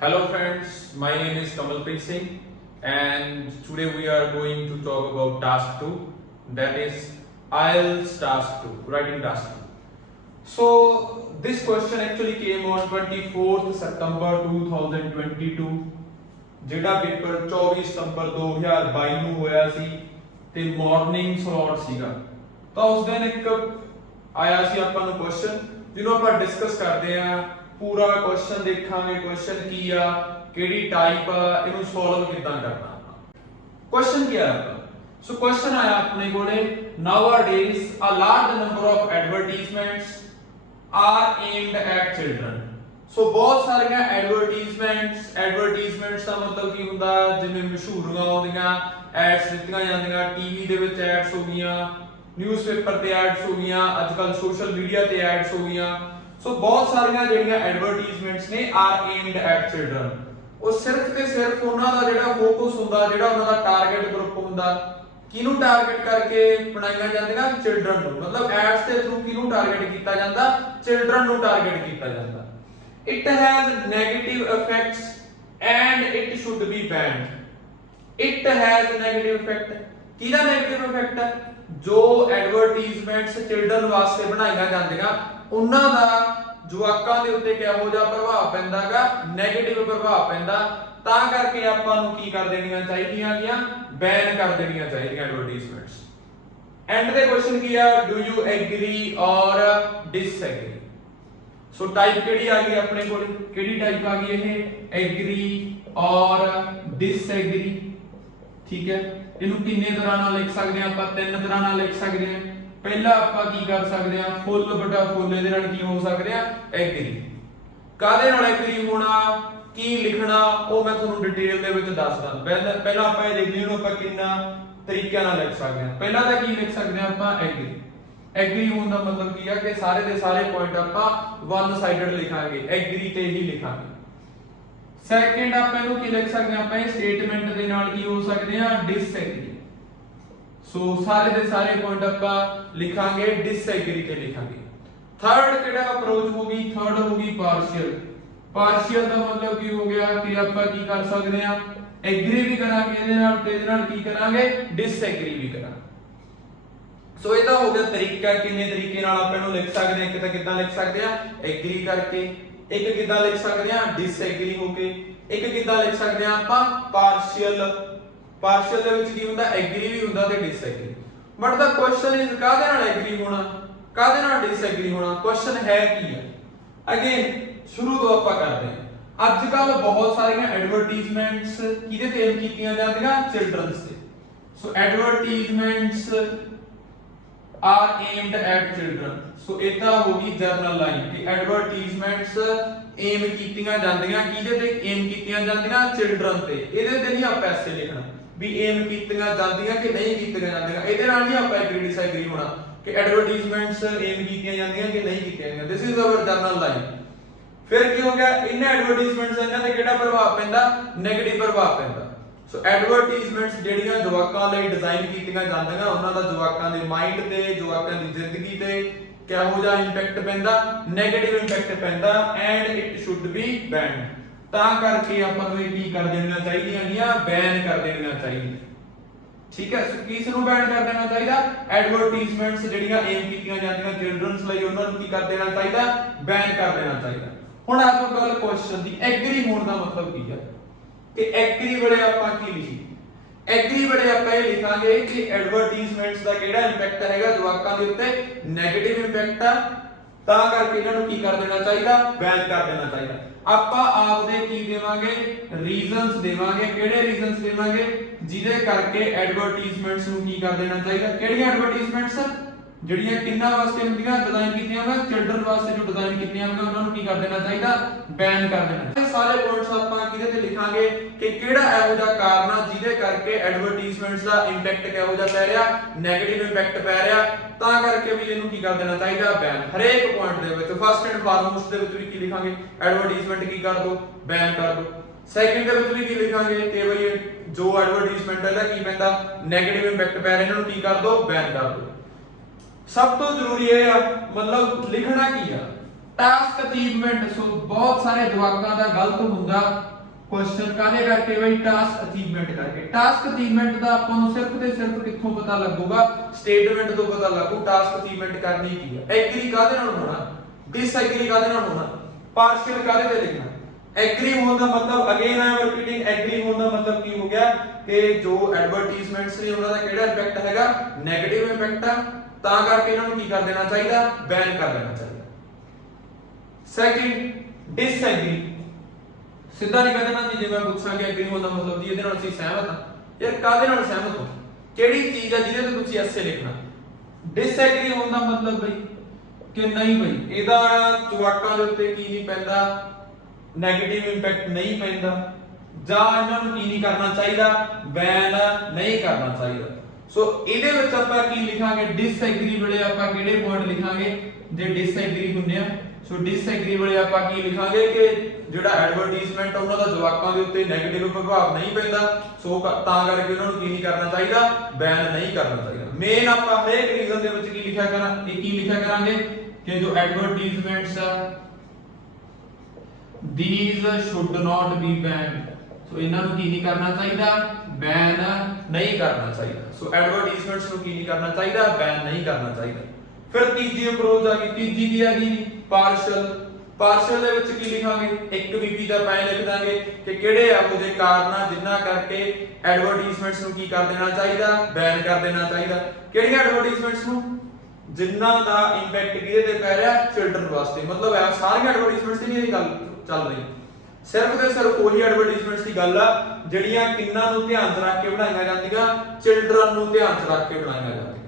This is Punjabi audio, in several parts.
Hello friends, my name is Kamalpreet Singh and today we are going to talk about task 2, that is IELTS task 2, writing task 2. So this question actually came on 24th September 2022 ਜਿਹੜਾ ਪੇਪਰ 24 ਸਤੰਬਰ 2022 ਨੂੰ ਹੋਇਆ ਸੀ ਤੇ ਮਾਰਨਿੰਗ ਸਲੌਟ ਸੀਗਾ ਤਾਂ ਉਸ ਦਿਨ ਇੱਕ ਆਇਆ ਸੀ ਆਪਾਂ ਨੂੰ ਕੁਐਸਚਨ ਜਿਹਨੂੰ ਆਪਾਂ ਡਿਸਕਸ ਕਰਦੇ ਆਂ पूरा क्वेश्चन देखांगे क्वेश्चन की आ केड़ी टाइप आ इनु सॉल्व किदां करना क्वेश्चन क्या है सो क्वेश्चन आया अपने कोले nowadays a large number of advertisements are aimed at children सो बहुत सारियां एडवर्टाइजमेंट्स ਦਾ ਮਤਲਬ ਕੀ ਹੁੰਦਾ ਜਿਵੇਂ ਮਸ਼ਹੂਰੀਆਂ ਆਉਂਦੀਆਂ ਐਡਸ ਦਿੱਤੀਆਂ ਜਾਂਦੀਆਂ ਟੀਵੀ ਦੇ ਵਿੱਚ ਐਡਸ ਹੋ ਗਈਆਂ ਨਿਊਜ਼ਪੇਪਰ ਤੇ ਐਡਸ ਹੋ ਗਈਆਂ ਅੱਜਕੱਲ ਸੋਸ਼ਲ ਮੀਡੀਆ ਤੇ ਐਡਸ ਹੋ ਗਈਆਂ ਸੋ ਬਹੁਤ ਸਾਰੀਆਂ ਜਿਹੜੀਆਂ ਐਡਵਰਟਾਈਜ਼ਮੈਂਟਸ ਨੇ ਆਰ ਏਮਡ ਐਟ ਚਿਲड्रन ਉਹ ਸਿਰਫ ਤੇ ਸਿਰਫ ਉਹਨਾਂ ਦਾ ਜਿਹੜਾ ਫੋਕਸ ਹੁੰਦਾ ਜਿਹੜਾ ਉਹਨਾਂ ਦਾ ਟਾਰਗੇਟ ਗਰੁੱਪ ਹੁੰਦਾ ਕਿਹਨੂੰ ਟਾਰਗੇਟ ਕਰਕੇ ਬਣਾਈਆਂ ਜਾਂਦੀਆਂ ਚਿਲड्रन ਨੂੰ ਮਤਲਬ ਐਡਸ ਦੇ ਥਰੂ ਕਿਹਨੂੰ ਟਾਰਗੇਟ ਕੀਤਾ ਜਾਂਦਾ ਚਿਲड्रन ਨੂੰ ਟਾਰਗੇਟ ਕੀਤਾ ਜਾਂਦਾ it has negative effects and it should be banned it has negative effect ਕਿਹਦਾ ਨੈਗੇਟਿਵ ਇਫੈਕਟ ਹੈ ਜੋ ਐਡਵਰਟਾਈਜ਼ਮੈਂਟਸ ਚਿਲड्रन ਵਾਸਤੇ ਬਣਾਈਆਂ ਜਾਂਦੀਆਂ ਉਹਨਾਂ ਦਾ ਜਵਾਕਾਂ ਦੇ ਉੱਤੇ ਕਿਹੋ ਜਿਹਾ ਪ੍ਰਭਾਵ ਪੈਂਦਾਗਾ 네ਗੇਟਿਵ ਪ੍ਰਭਾਵ ਪੈਂਦਾ ਤਾਂ ਕਰਕੇ ਆਪਾਂ ਨੂੰ ਕੀ ਕਰ ਦੇਣੀਆਂ ਚਾਹੀਦੀਆਂ ਗਿਆ ਬੈਨ ਕਰ ਦੇਣੀਆਂ ਚਾਹੀਦੀਆਂ ਐਡਵਰਟਾਈਜ਼ਮੈਂਟਸ ਐਂਡ ਦੇ ਕੁਐਸਚਨ ਕੀ ਆ ਡੂ ਯੂ ਐਗਰੀ ਔਰ ਡਿਸਐਗਰੀ ਸੋ ਟਾਈਪ ਕਿਹੜੀ ਆ ਗਈ ਆਪਣੇ ਕੋਲ ਕਿਹੜੀ ਟਾਈਪ ਆ ਗਈ ਇਹ ਐਗਰੀ ਔਰ ਡਿਸਐਗਰੀ ਠੀਕ ਹੈ ਇਹਨੂੰ ਕਿੰਨੇ ਤਰ੍ਹਾਂ ਨਾਲ ਲਿਖ ਸਕਦੇ ਆ ਆਪਾਂ ਤਿੰਨ ਤਰ੍ਹਾਂ ਨਾਲ ਲਿਖ ਸਕਦੇ ਆ ਪਹਿਲਾ ਆਪਾਂ ਕੀ ਕਰ ਸਕਦੇ ਆ ਫੁੱਲ ਬਟਾ ਫੁੱਲ ਇਹਦੇ ਨਾਲ ਕੀ ਹੋ ਸਕਦੇ ਆ ਐਗਰੀ ਕਾਦੇ ਨਾਲ ਐਗਰੀ ਹੋਣਾ ਕੀ ਲਿਖਣਾ ਉਹ ਮੈਂ ਤੁਹਾਨੂੰ ਡਿਟੇਲ ਦੇ ਵਿੱਚ ਦੱਸਦਾ ਪਹਿਲਾਂ ਆਪਾਂ ਇਹ ਦੇਖ ਲਈਏ ਆਪਾਂ ਕਿੰਨਾ ਤਰੀਕਿਆਂ ਨਾਲ ਲਿਖ ਸਕਦੇ ਆ ਪਹਿਲਾਂ ਤਾਂ ਕੀ ਲਿਖ ਸਕਦੇ ਆ ਆਪਾਂ ਐਗਰੀ ਹੋਣ ਦਾ ਮਤਲਬ ਕੀ ਆ ਕਿ ਸਾਰੇ ਦੇ ਸਾਰੇ ਪੁਆਇੰਟ ਆਪਾਂ ਵਨ ਸਾਈਡਡ ਲਿਖਾਂਗੇ ਐਗਰੀ ਤੇ ਹੀ ਲਿਖਾਂਗੇ ਸੈਕੰਡ ਆਪਾਂ ਇਹਨੂੰ ਕੀ ਲਿਖ ਸਕਦੇ ਆ ਆਪਾਂ ਇਹ ਸਟੇਟਮੈਂਟ ਦੇ ਨਾਲ ਕੀ ਹੋ ਸਕਦੇ ਆ ਡਿਸਐਗਰੀ ਸੋ ਸਾਰੇ ਦੇ ਸਾਰੇ ਪੁਆਇੰਟ ਆਪਾਂ ਲਿਖਾਂਗੇ ਡਿਸਐਗਰੀ ਤੇ ਲਿਖਾਂਗੇ ਥਰਡ ਕਿਹੜਾ ਅਪਰੋਚ ਹੋਗੀ ਥਰਡ ਹੋਗੀ ਪਾਰਸ਼ੀਅਲ ਦਾ ਮਤਲਬ ਕੀ ਹੋ ਗਿਆ ਕਿ ਆਪਾਂ ਕੀ ਕਰ ਸਕਦੇ ਆ ਐਗਰੀ ਵੀ ਕਰਾਂਗੇ ਇਹਦੇ ਨਾਲ ਤੇ ਇਹਦੇ ਨਾਲ ਕੀ ਕਰਾਂਗੇ ਡਿਸਐਗਰੀ ਵੀ ਕਰਾਂਗੇ ਸੋ ਇਹਦਾ ਹੋ ਗਿਆ ਤਰੀਕਾ ਕਿੰਨੇ ਤਰੀਕੇ ਨਾਲ ਆਪਾਂ ਇਹਨੂੰ ਲਿਖ ਸਕਦੇ ਆ ਇੱਕ ਤਾਂ ਕਿੱਦਾਂ ਲਿਖ ਸਕਦੇ ਆ ਐਗਰੀ ਕਰਕੇ ਇੱਕ ਕਿੱਦਾਂ ਲਿਖ ਸਕਦੇ ਆ ਡਿਸਐਗਰੀ ਹੋ ਕੇ ਇੱਕ ਕਿੱਦਾਂ ਲਿਖ ਸਕਦੇ ਆ ਆਪਾਂ ਪਾਰਸ਼ੀਅਲ ਦੇ ਵਿੱਚ ਕੀ ਹੁੰਦਾ ਐਗਰੀ ਵੀ ਹੁੰਦਾ ਤੇ disagree but the question is ਕਾਹਦੇ ਨਾਲ ਐਗਰੀ ਹੋਣਾ ਕਾਹਦੇ ਨਾਲ ਡਿਸਐਗਰੀ ਹੋਣਾ ਕੁਐਸਚਨ ਹੈ ਕੀ ਹੈ ਅਗੇਨ ਸ਼ੁਰੂ ਤੋਂ ਆਪਾਂ ਕਰਦੇ ਹਾਂ ਅੱਜ ਕੱਲ ਬਹੁਤ ਸਾਰੀਆਂ ਐਡਵਰਟਾਈਜ਼ਮੈਂਟਸ ਕਿਹਦੇ ਤੇ ਏਮ ਕੀਤੀਆਂ ਜਾਂਦੀਆਂ ਚਿਲड्रनਸ ਤੇ ਸੋ ਐਡਵਰਟਾਈਜ਼ਮੈਂਟਸ ਆਰ ਏਮਡ ਐਟ ਚਿਲड्रन ਸੋ ਇਹਦਾ ਹੋ ਗਈ ਜਰਨਲ ਲਾਈਨ ਕਿ ਐਡਵਰਟਾਈਜ਼ਮੈਂਟਸ ਏਮ ਕੀਤੀਆਂ ਜਾਂਦੀਆਂ ਕਿਹਦੇ ਤੇ ਏਮ ਕੀਤੀਆਂ ਜਾਂਦੀਆਂ ਚਿਲड्रन ਤੇ ਇਹਦੇ ਤੇ ਨਹੀਂ ਆਪਾਂ ਐਸੇ ਲਿਖਣਾ ਵੀ ਏਮ ਕੀਤੀਆਂ ਜਾਂਦੀਆਂ ਕਿ ਨਹੀਂ ਕੀਤੀਆਂ ਜਾਂਦੀਆਂ ਇਹਦੇ ਨਾਲ ਨਹੀਂ ਆਪਾਂ ਐਗਰੀ ਡਿਸਐਗਰੀ ਹੋਣਾ ਕਿ ਐਡਵਰਟਾਈਜ਼ਮੈਂਟਸ ਏਮ ਕੀਤੀਆਂ ਜਾਂਦੀਆਂ ਕਿ ਨਹੀਂ ਕੀਤੀਆਂ ਜਾਂਦੀਆਂ this is our general line ਫਿਰ ਕੀ ਹੋ ਗਿਆ ਇਹਨਾਂ ਐਡਵਰਟਾਈਜ਼ਮੈਂਟਸ ਇਹਨਾਂ ਤੇ ਕਿਹੜਾ ਪ੍ਰਭਾਵ ਪੈਂਦਾ 네ਗੇਟਿਵ ਪ੍ਰਭਾਵ ਪੈਂਦਾ ਸੋ ਐਡਵਰਟਾਈਜ਼ਮੈਂਟਸ ਜਿਹੜੀਆਂ ਜਵਾਕਾਂ ਲਈ ਡਿਜ਼ਾਈਨ ਕੀਤੀਆਂ ਜਾਂਦੀਆਂ ਉਹਨਾਂ ਦਾ ਜਵਾਕਾਂ ਦੇ ਮਾਈਂਡ ਤੇ ਜਵਾਕਾਂ ਦੀ ਜ਼ਿੰਦਗੀ ਤੇ ਕਿਹੋ ਜਿਹਾ ਇੰਪੈਕਟ ਪੈਂਦਾ 네ਗੇਟਿਵ ਇੰਪੈਕਟ ਪੈਂਦਾ ਐਂਡ ਇਟ ਸ਼ੁੱਡ ਬੀ ਬੈਨਡ ਤਾਂ ਕਰਕੇ ਆਪਾਂ ਨੂੰ ਇਹ ਕੀ ਕਰ ਦੇਣੀਆਂ ਚਾਹੀਦੀਆਂ ਗੀਆਂ ਬੈਨ ਕਰ ਦੇਣੀਆਂ ਚਾਹੀਦੀਆਂ ਠੀਕ ਹੈ ਸੋ ਕਿਸ ਨੂੰ ਬੈਨ ਕਰ ਦੇਣਾ ਚਾਹੀਦਾ ਐਡਵਰਟਾਈਜ਼ਮੈਂਟਸ ਜਿਹੜੀਆਂ ਏਮ ਕੀਤੀਆਂ ਜਾਂਦੀਆਂ ਚਿਲड्रनਸ ਲਈ ਉਹਨਾਂ ਨੂੰ ਕੀ ਕਰ ਦੇਣਾ ਚਾਹੀਦਾ ਬੈਨ ਕਰ ਦੇਣਾ ਚਾਹੀਦਾ ਹੁਣ ਆਪਾਂ ਗੱਲ ਕੁਐਸਚਨ ਦੀ ਐਗਰੀ ਹੋਣ ਦਾ ਮਤਲਬ ਕੀ ਹੈ ਕਿ ਐਗਰੀ ਵੇਲੇ ਆਪਾਂ ਕੀ ਲਿਖੀ ਐਗਰੀ ਵੇਲੇ ਆਪਾਂ ਇਹ ਲਿਖਾਂਗੇ ਕਿ ਐਡਵਰਟਾਈਜ਼ਮੈਂਟਸ ਦਾ ਕਿਹੜਾ ਇੰਪੈਕਟ ਹੈਗਾ ਜਵਾਕਾਂ ਦੇ ਉੱਤੇ 네ਗੇਟਿਵ ਇੰਪੈਕਟ ਆ ਤਾਂ ਕਰਕੇ ਇਹਨਾਂ ਨੂੰ ਕੀ ਕਰ ਦੇਣਾ ਚਾਹੀਦਾ ਬੈਨ ਕਰ ਦੇਣਾ ਚਾਹੀਦਾ ਆਪਾਂ ਆਪਦੇ ਕੀ ਦੇਵਾਂਗੇ ਰੀਜ਼ਨਸ ਦੇਵਾਂਗੇ ਕਿਹੜੇ ਰੀਜ਼ਨਸ ਦੇਵਾਂਗੇ ਜਿਹਦੇ ਕਰਕੇ ਐਡਵਰਟਾਈਜ਼ਮੈਂਟਸ ਨੂੰ ਕੀ ਕਰ ਦੇਣਾ ਚਾਹੀਦਾ ਕਿਹੜੀਆਂ ਐਡਵਰਟਾਈਜ਼ਮੈਂਟਸ ਜਿਹੜੀਆਂ ਕਿੰਨਾ ਵਾਸਤੇ ਹੁੰਦੀਆਂ ਡਿਜ਼ਾਈਨ ਕੀਤੀਆਂ ਹੋਈਆਂ ਚਿਲड्रन ਵਾਸਤੇ ਜੋ ਡਿਜ਼ਾਈਨ ਕੀਤੀਆਂ ਹੋਈਆਂ ਉਹਨਾਂ ਨੂੰ ਕੀ ਕਰ ਦੇਣਾ ਚਾਹੀਦਾ ਬੈਨ ਕਰ ਦੇਣਾ ਇਹ ਸਾਰੇ ਪੁਆਇੰਟਸ ਆਪਾਂ ਕਿਹਦੇ ਤੇ ਲਿਖਾਂਗੇ ਕਿ ਕਿਹੜਾ ਇਹੋ ਜਿਹਾ ਕਾਰਨ ਆ ਜਿਹਦੇ ਕਰਕੇ ਐਡਵਰਟਾਈਜ਼ਮੈਂਟਸ ਦਾ ਇੰਪੈਕਟ ਕਿਹੋ ਜਿਹਾ ਪੈ ਰਿਹਾ 네ਗੇਟਿਵ ਇੰਪੈਕਟ ਪੈ ਰਿਹਾ ਤਾਂ ਕਰਕੇ ਵੀ ਇਹਨੂੰ ਕੀ ਕਰ ਦੇਣਾ ਚਾਹੀਦਾ ਬੈਨ ਹਰੇਕ ਪੁਆਇੰਟ ਦੇ ਵਿੱਚ ਫਸਟ ਐਂਡ ਫਾਰਮੋਸਟ ਦੇ ਵਿੱਚ ਵੀ ਕੀ ਲਿਖਾਂਗੇ ਐਡਵਰਟਾਈਜ਼ਮੈਂਟ ਕੀ ਕਰ ਦੋ ਬੈਨ ਕਰ ਦੋ ਸੈਕੰਡ ਦੇ ਵਿੱਚ ਵੀ ਕੀ ਲਿਖਾਂਗੇ ਕਿ ਬਈ ਜੋ ਐਡਵਰਟਾਈਜ਼ਮੈਂਟ ਹੈ ਇਹਦਾ ਕੀ ਪੈਂਦਾ 네ਗੇਟਿਵ ਇੰਪੈਕਟ ਪੈ ਰਿਹਾ ਇਹਨਾਂ ਨੂੰ ਕੀ ਕਰ ਦੋ ਬੈਨ ਕਰ ਦੋ ਸਭ ਤੋਂ ਜ਼ਰੂਰੀ ਇਹ ਆ ਮਤਲਬ ਲਿਖਣਾ ਕੀ ਆ टास्क अचीवमेंट सो बहुत सारे जवाबां दा गलत हुंदा क्वेश्चन कादे करके भाई टास्क अचीवमेंट करके टास्क अचीवमेंट दा आपां नूं सिर्फ ते सिर्फ कित्थों पता लगूगा स्टेटमेंट तो पता लगू टास्क अचीवमेंट करनी की है एग्री कादे नाल होना डिसएग्री कादे नाल होना पार्शियल कादे ते लिखना एग्री होने का मतलब again I am repeating agree होने का मतलब की हो गया कि जो एडवर्टाइजमेंट्स ने उन्हां दा केड़ा इंपैक्ट हैगा नेगेटिव इंपैक्ट है तां करके इन्हां नूं की कर देना चाहिए बैन कर देना चाहिए सेकंड डिसएग्री सीधा नहीं कहना जी जे मैं पूछां कि एग्री होने का मतलब जी ਇਹਦੇ ਨਾਲ ਅਸੀਂ ਸਹਿਮਤ ਹਾਂ ਯਾਰ ਕਾਦੇ ਨਾਲ ਸਹਿਮਤ ਹੋ ਕਿਹੜੀ ਚੀਜ਼ ਆ ਜਿਹਦੇ ਤੇ ਤੁਸੀਂ ਐਸੇ ਲਿਖਣਾ ਡਿਸਐਗਰੀ ਹੋਣ ਦਾ ਮਤਲਬ ਬਈ ਕਿ ਨਹੀਂ ਬਈ ਇਹਦਾ ਜਵਾਕਾਂ ਦੇ ਉੱਤੇ ਕੀ ਨਹੀਂ ਪੈਂਦਾ ਨੈਗੇਟਿਵ ਇੰਪੈਕਟ ਨਹੀਂ ਪੈਂਦਾ ਜਾਂ ਇਹਨਾਂ ਨੂੰ ਕੀ ਨਹੀਂ ਕਰਨਾ ਚਾਹੀਦਾ ਬੈਨ ਨਹੀਂ ਕਰਨਾ ਚਾਹੀਦਾ ਸੋ ਇਹਦੇ ਵਿੱਚ ਆਪਾਂ ਕੀ ਲਿਖਾਂਗੇ ਡਿਸਐਗਰੀ ਵੇਲੇ ਆਪਾਂ ਕਿਹੜੇ ਪੁਆਇੰਟ ਲਿਖਾਂਗੇ ਜੇ ਡਿਸਐਗਰੀ ਹੁੰਦੇ ਆ ਸੋ ਡਿਸਐਗਰੀ ਵੇਲੇ ਆਪਾਂ ਕੀ ਲਿਖਾਂਗੇ ਕਿ ਜਿਹੜਾ ਐਡਵਰਟਾਈਜ਼ਮੈਂਟ ਉਹਨਾਂ ਦਾ ਜਵਾਕਾਂ ਦੇ ਉੱਤੇ 네ਗੇਟਿਵ ਪ੍ਰਭਾਵ ਨਹੀਂ ਪੈਂਦਾ ਸੋ ਤਾਂ ਕਰਕੇ ਉਹਨਾਂ ਨੂੰ ਕੀ ਨਹੀਂ ਕਰਨਾ ਚਾਹੀਦਾ ਬੈਨ ਨਹੀਂ ਕਰਨਾ ਚਾਹੀਦਾ ਮੇਨ ਆਪਾਂ ਹਰੇਕ ਰੀਜ਼ਨ ਦੇ ਵਿੱਚ ਕੀ ਲਿਖਿਆ ਕਰਾਂ ਇਹ ਕੀ ਲਿਖਿਆ ਕਰਾਂਗੇ ਕਿ ਜੋ ਐਡਵਰਟਾਈਜ਼ਮੈਂਟਸ ਆ these should not be banned ਸੋ ਇਹਨਾਂ ਨੂੰ ਕੀ ਨਹੀਂ ਕਰਨਾ ਚਾਹੀਦਾ ਬੈਨ ਨਹੀਂ ਕਰਨਾ ਚਾਹੀਦਾ ਸੋ ਐਡਵਰਟਾਈਜ਼ਮੈਂਟਸ ਨੂੰ ਕੀ ਨਹੀਂ ਕਰਨਾ ਚਾਹੀਦਾ ਬੈਨ ਨਹੀਂ ਕਰਨਾ ਚਾਹੀਦਾ ਫਿਰ ਤੀਜੀ ਅਪਰੋਚ ਆ ਗਈ ਤੀਜੀ ਕੀ ਆ ਗਈ ਪਾਰਸ਼ਲ ਦੇ ਵਿੱਚ ਕੀ ਲਿਖਾਂਗੇ ਇੱਕ ਬੀਬੀ ਦਾ ਪੈ ਲਿਖ ਦਾਂਗੇ ਕਿ ਕਿਹੜੇ ਇਹੋ ਜਿਹੇ ਕਾਰਨ ਜਿਨ੍ਹਾਂ ਕਰਕੇ ਐਡਵਰਟਾਈਜ਼ਮੈਂਟਸ ਨੂੰ ਕੀ ਕਰ ਦੇਣਾ ਚਾਹੀਦਾ ਬੈਨ ਕਰ ਦੇਣਾ ਚਾਹੀਦਾ ਕਿਹੜੀਆਂ ਐਡਵਰਟਾਈਜ਼ਮੈਂਟਸ ਨੂੰ ਜਿਨ੍ਹਾਂ ਦਾ ਇੰਪੈਕਟ ਕਿਹਦੇ ਤੇ ਪੈ ਰਿਹਾ ਚਿਲਡਰਨ ਵਾਸਤੇ ਮਤਲਬ ਇਹ ਸਾਰੀਆਂ ਐਡਵਰਟਾਈਜ਼ਮੈਂਟਸ ਦੀ ਨਹੀਂ ਗੱਲ ਚੱਲ ਰਹੀ ਸਿਰਫ ਤੇ ਸਿਰਫ ਉਹੀ ਐਡਵਰਟਾਈਜ਼ਮੈਂਟਸ ਦੀ ਗੱਲ ਆ ਜਿਹੜੀਆਂ ਕਿੰਨਾਂ ਨੂੰ ਧਿਆਨ 'ਚ ਰੱਖ ਕੇ ਬਣਾਈਆਂ ਜਾਂਦੀਆਂ ਚਿਲਡਰਨ ਨੂੰ ਧਿਆਨ 'ਚ ਰੱਖ ਕੇ ਬਣਾਈਆਂ ਜਾਂਦੀਆਂ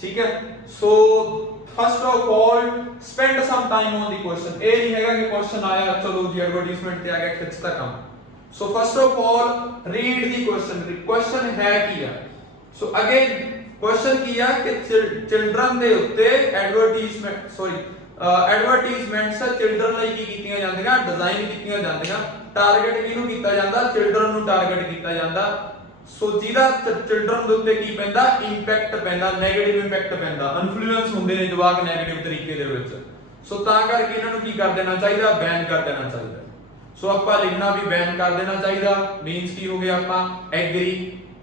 ਠੀਕ ਹੈ so first of all spend some time on the question ए नहीं हैगा कि क्वेश्चन आया चलो जी एडवर्टाइजमेंट पे आ गया खिंचता काम so first of all read the question है किया सो अगेन क्वेश्चन किया कि चिल्ड्रन दे उत्ते एडवर्टाइजमेंट्स चिल्ड्रन ਲਈ ਕੀ ਕੀਤੀਆਂ ਜਾਂਦੀਆਂ ਡਿਜ਼ਾਈਨ ਕੀਤੀਆਂ ਜਾਂਦੀਆਂ ਟਾਰਗੇਟ ਕਿਹਨੂੰ ਕੀਤਾ ਜਾਂਦਾ चिल्ड्रन ਨੂੰ ਟਾਰਗੇਟ ਕੀਤਾ ਜਾਂਦਾ ਸੋ ਜਿਹਦਾ ਚਿਲਡਰਨ ਦੇ ਉੱਤੇ ਕੀ ਪੈਂਦਾ ਇੰਪੈਕਟ ਪੈਂਦਾ 네ਗੇਟਿਵ ਇੰਪੈਕਟ ਪੈਂਦਾ ਇਨਫਲੂਐਂਸ ਹੁੰਦੇ ਨੇ ਜਵਾਕ 네ਗੇਟਿਵ ਤਰੀਕੇ ਦੇ ਵਿੱਚ ਸੋ ਤਾਂ ਕਰਕੇ ਇਹਨਾਂ ਨੂੰ ਕੀ ਕਰ ਦੇਣਾ ਚਾਹੀਦਾ ਬੈਨ ਕਰ ਦੇਣਾ ਚਾਹੀਦਾ ਸੋ ਆਪਾਂ ਲਿਖਣਾ ਵੀ ਬੈਨ ਕਰ ਦੇਣਾ ਚਾਹੀਦਾ ਮੀਨਸ ਕੀ ਹੋ ਗਿਆ ਆਪਾਂ ਐਗਰੀ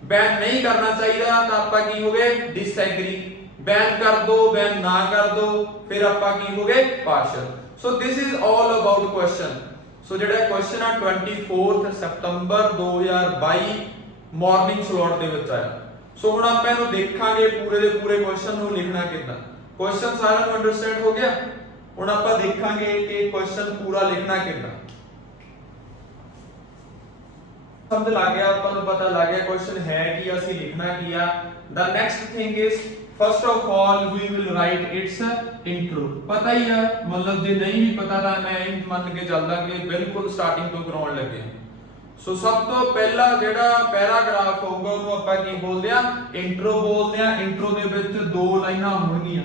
ਬੈਨ ਨਹੀਂ ਕਰਨਾ ਚਾਹੀਦਾ ਤਾਂ ਆਪਾਂ ਕੀ ਹੋ ਗਏ ਡਿਸਐਗਰੀ ਬੈਨ ਕਰ ਦੋ ਬੈਨ ਨਾ ਕਰ ਦੋ ਫਿਰ ਆਪਾਂ ਕੀ ਹੋ ਗਏ partial so this is all about question so ਜਿਹੜਾ ਕੁਐਸਚਨ ਆ 24 ਸਤੰਬਰ 2022 ਮਾਰਨਿੰਗ ਸਲੋਟ ਦੇ ਵਿੱਚ ਆਇਆ ਸੋ ਹੁਣ ਆਪਾਂ ਇਹਨੂੰ ਦੇਖਾਂਗੇ ਪੂਰੇ ਦੇ ਪੂਰੇ ਕੁਐਸਚਨ ਨੂੰ ਲਿਖਣਾ ਕਿੱਦਾਂ ਕੁਐਸਚਨ ਸਾਰਿਆਂ ਨੂੰ ਅੰਡਰਸਟੈਂਡ ਹੋ ਗਿਆ ਹੁਣ ਆਪਾਂ ਦੇਖਾਂਗੇ ਕਿ ਕੁਐਸਚਨ ਪੂਰਾ ਲਿਖਣਾ ਕਿੱਦਾਂ ਸਮਝ ਲੱਗ ਗਿਆ ਆਪਾਂ ਨੂੰ ਪਤਾ ਲੱਗ ਗਿਆ ਕੁਐਸਚਨ ਹੈ ਕੀ ਅਸੀਂ ਲਿਖਣਾ ਕੀ ਆ the next thing is first of all we will write its intro ਪਤਾ ਹੀ ਆ ਮਤਲਬ ਜੇ ਨਹੀਂ ਵੀ ਪਤਾ ਤਾਂ ਮੈਂ ਇਹ ਮੰਨ ਕੇ ਚੱਲਦਾ ਕਿ ਬਿਲਕੁਲ ਸਟਾਰਟਿੰਗ ਤੋਂ ਕਰਾਉਣ ਲੱਗੇ ਸੋ ਸਭ ਤੋਂ ਪਹਿਲਾ ਜਿਹੜਾ ਪੈਰਾਗ੍ਰਾਫ ਹੋਊਗਾ ਉਹਨੂੰ ਆਪਾਂ ਕੀ ਬੋਲਦੇ ਆ ਇੰਟਰੋ ਬੋਲਦੇ ਆ ਇੰਟਰੋ ਦੇ ਵਿੱਚ ਦੋ ਲਾਈਨਾਂ ਹੋਣਗੀਆਂ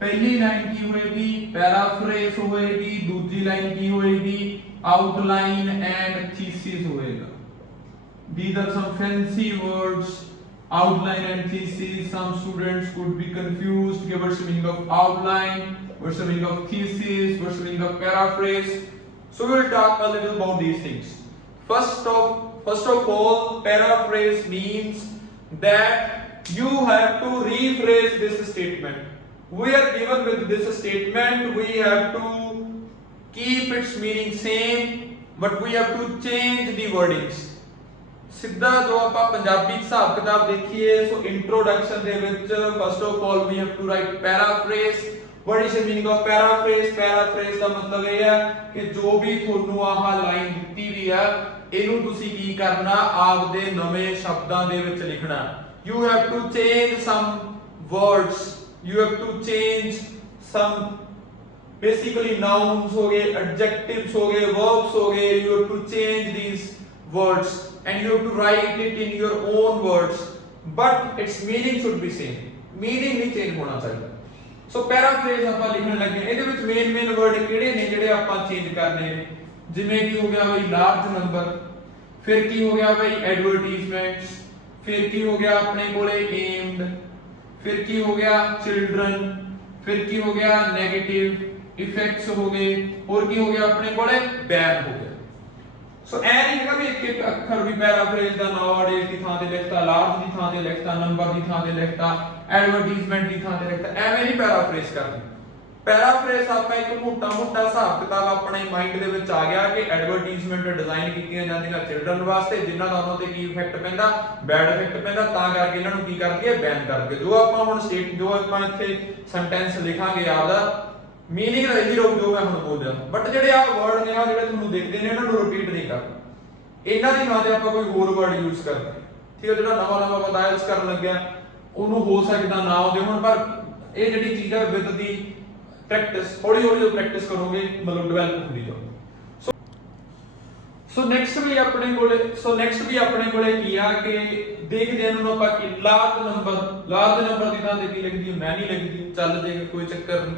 ਪਹਿਲੀ ਲਾਈਨ ਕੀ ਹੋਏਗੀ ਪੈਰਾਫਰੇਜ਼ ਹੋਏਗੀ ਦੂਜੀ ਲਾਈਨ ਕੀ ਹੋਏਗੀ ਆਊਟਲਾਈਨ ਐਂਡ ਥੀਸਿਸ ਹੋਏਗਾ these are some fancy words outline and thesis some students could be confused कि what's the meaning of outline what's the meaning of thesis what's the meaning of paraphrase so we will talk a little about these things first of all paraphrase means that you have to rephrase this statement we are given with this statement we have to keep its meaning same but we have to change the wordings ਸਿੱਧਾ ਜੋ ਆਪਾਂ ਪੰਜਾਬੀ ਹਿਸਾਬ ਕਿਤਾਬ ਦੇਖੀਏ ਸੋ ਇੰਟਰੋਡਕਸ਼ਨ ਦੇ ਵਿੱਚ first of all we have to write paraphrase what is the meaning of paraphrase ਦਾ ਮਤਲਬ ਇਹ ਹੈ ਕਿ ਜੋ ਵੀ ਤੁਹਾਨੂੰ ਆਹ ਲਾਈਨ ਦਿੱਤੀ ਵੀ ਆ ਇਹਨੂੰ ਤੁਸੀਂ ਕੀ ਕਰਨਾ ਆਪਦੇ ਨਵੇਂ ਸ਼ਬਦਾਂ ਦੇ ਵਿੱਚ ਲਿਖਣਾ you have to change some words you have to change some basically nouns ਹੋ ਗਏ adjectives ਹੋ ਗਏ verbs ਹੋ ਗਏ you have to change these words and you have to write it in your own words but its meaning should be same meaning ਨਹੀਂ change ਹੋਣਾ ਚਾਹੀਦਾ ਸੋ ਪੈਰਾਫਰੇਜ਼ ਆਪਾਂ ਲਿਖਣ ਲੱਗੇ ਇਹਦੇ ਵਿੱਚ ਮੇਨ ਵਰਡ ਕਿਹੜੇ ਨੇ ਜਿਹੜੇ ਆਪਾਂ ਚੇਂਜ ਕਰਨੇ ਨੇ ਜਿਵੇਂ ਕੀ ਹੋ ਗਿਆ ਬਈ ਲਾਰਜ ਨੰਬਰ ਫਿਰ ਕੀ ਹੋ ਗਿਆ ਬਈ ਐਡਵਰਟਾਈਜ਼ਮੈਂਟਸ ਫਿਰ ਕੀ ਹੋ ਗਿਆ ਆਪਣੇ ਕੋਲੇ ਏਮਡ ਫਿਰ ਕੀ ਹੋ ਗਿਆ ਚਿਲड्रन ਫਿਰ ਕੀ ਹੋ ਗਿਆ 네ਗੇਟਿਵ ਇਫੈਕਟਸ ਹੋ ਗਏ, ਹੋਰ ਕੀ ਹੋ ਗਿਆ ਆਪਣੇ ਕੋਲੇ ਬੈਨ ਹੋ ਗਿਆ। ਸੋ ਐ ਨਹੀਂ ਹੈਗਾ ਵੀ ਇੱਕ ਇੱਕ ਅੱਖਰ ਵੀ ਪੈਰਾਫ੍ਰੇਜ਼ ਦਾ ਨਾਉ-ਅਡੇਜ਼ ਦੀ ਥਾਂ ਤੇ ਲਿਖਤਾ, ਲਾਰਜ ਦੀ ਥਾਂ ਤੇ ਲਿਖਤਾ, ਨੰਬਰ ਦੀ ਥਾਂ ਤੇ ਲਿਖਤਾ, ਐਡਵਰਟਾਈਜ਼ਮੈਂਟ ਦੀ ਥਾਂ ਤੇ ਲਿਖਤਾ, ਐਵੇਂ ਨਹੀਂ ਪੈਰਾਫ੍ਰੇਜ਼ ਕਰਨੀ। ਪੈਰਾਫ੍ਰੇਜ਼ ਆਪਾਂ ਇੱਕ ਮੋਟਾ-ਮੋਟਾ ਹਿਸਾਬ ਕਿਤਾਬ ਆਪਣੇ ਮਾਈਂਡ ਦੇ ਵਿੱਚ ਆ ਗਿਆ ਕਿ ਐਡਵਰਟਾਈਜ਼ਮੈਂਟ ਡਿਜ਼ਾਈਨ ਕੀਤੀਆਂ ਜਾਂਦੀਆਂ ਚਿਲਡਰਨ ਵਾਸਤੇ ਜਿਨ੍ਹਾਂ ਦਾ ਉਹਨਾਂ ਤੇ ਕੀ ਇਫੈਕਟ ਪੈਂਦਾ, ਬੈਡ ਇਫੈਕਟ ਪੈਂਦਾ, ਤਾਂ ਕਰਕੇ ਇਹਨਾਂ ਨੂੰ ਕੀ ਕਰਦੀ ਹੈ ਬੈਨ ਕਰਦੀ ਹੈ। ਜੋ ਆਪਾਂ ਹੁਣ ਸਟੇਟ ਜੋ ਆਪਾਂ ਇੱਥੇ ਸੈਂਟੈਂਸ ਲਿਖਾਂਗੇ ਆਪਦਾ ਮੀਨਿੰਗ ਇਹੀ ਰਹੂ ਜੋ ਮੈਂ ਹੁਣ ਬੋਲਿਆ, ਬਟ ਜਿਹੜੇ ਆ ਵਰਡ ਨੇ ਆ ਜਿਹੜੇ ਤੁਹਾਨੂੰ ਦਿਖਦੇ ਨੇ ਇਹਨਾਂ ਨੂੰ ਰਿਪੀਟ ਨਹੀਂ ਕਰਨਾ, ਇਹਨਾਂ ਦੀ ਥਾਂ ਤੇ ਆਪਾਂ ਕੋਈ ਹੋਰ ਵਰਡ ਯੂਜ਼ ਕਰਦੇ ਹਾਂ। ਠੀਕ ਹੈ, ਜਿਹੜਾ ਨਵਾਂ ਬੰਦਾ ਆਇਲਸ ਕਰਨ ਲੱਗਿਆ ਉਹਨੂੰ ਹੋ ਸਕਦਾ ਨਾ ਆਉਂਦੇ ਹੁਣ, ਪਰ ਇਹ ਜਿਹੜੀ ਚੀਜ਼ ਹੈ ਵਿਦ ਦੀ ਪ੍ਰੈਕਟਿਸ ਹੌਲੀ ਹੌਲੀ ਪ੍ਰੈਕਟਿਸ ਕਰੋਗੇ ਮਤਲਬ ਡਿਵੈਲਪ ਹੁੰਦੀ ਜਾਊਗੀ। ਸੋ ਨੈਕਸਟ ਵੀ ਆਪਣੇ ਕੋਲੇ ਕੀ ਆ ਕਿ ਦੇਖਦੇ ਹਾਂ ਨੂੰ ਆਪਾਂ ਕਿ ਲਾਰਜ ਨੰਬਰ ਦੀ ਥਾਂ ਤੇ ਕੀ ਲਿਖਦੀ ਹੈ ਮੈਨੀ ਲਿਖਦੀ, ਚੱਲ ਜੇ ਕੋਈ ਚੱਕਰ ਨਹੀਂ।